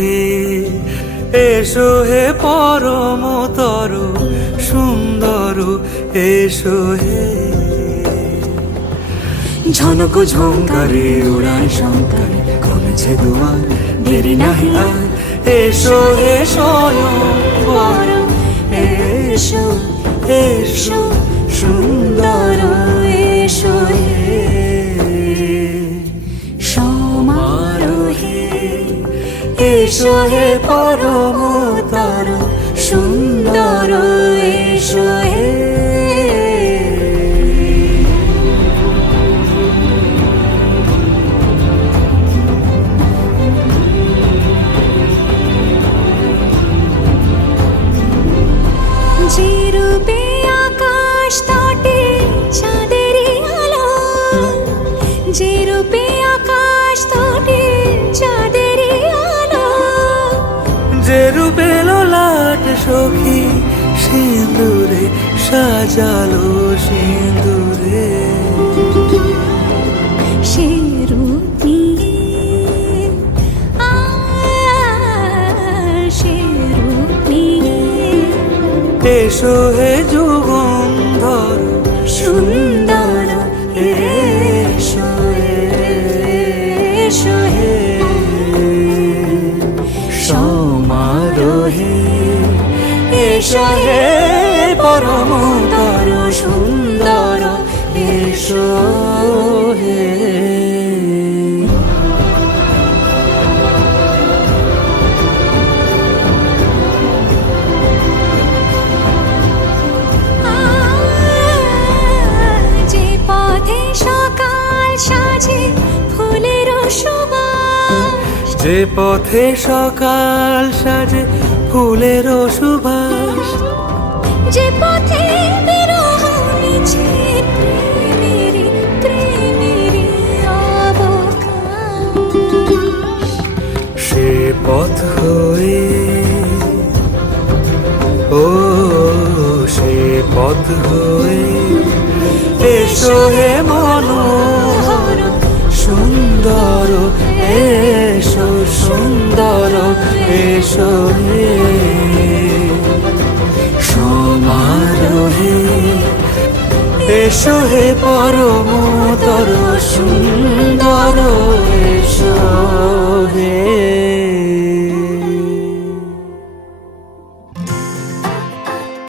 হে, এসো হে পরমতর সুন্দর, এসো হে। ঝনক ঝঙ্কারে উড়ায় শঙ্কার, কমেছে দুয়ার, দেরি নাহি আর। এসো হে স্বয়ং বর, এসো এসো সুন্দর, এসো হে সমারোহে। এসো হে পরমতর সুন্দর, এসো হে। যে রূপে আকাশ তটে চাঁদেরই আলো, যে রূপে আকাশ তটে চাঁদেরই আলো, যে রূপে ললাট সখী সিঁদুরে সাজালো সিঁদুরে। সে রূপ নিয়ে, সে রূপ নিয়ে। এসো হে যুগন্ধর সুন্দর, এসো এসো হে সমারোহে। এসো হে পরমতর সুন্দর, এসো হে। যে পথে সকাল সাজে ফুলের সুবাস, যে পথে সকাল সাজে ফুলের সুবাস, যে পথে বিরহ মিছে প্রেমেরই প্রেমেরই অবকাশ। সে পথ হয়ে, ও সে পথ হয়ে। এসো হে মনোহর সুন্দর, এসো সুন্দর, এসো হে সমারোহে। এসো হে পরমতর সুন্দর,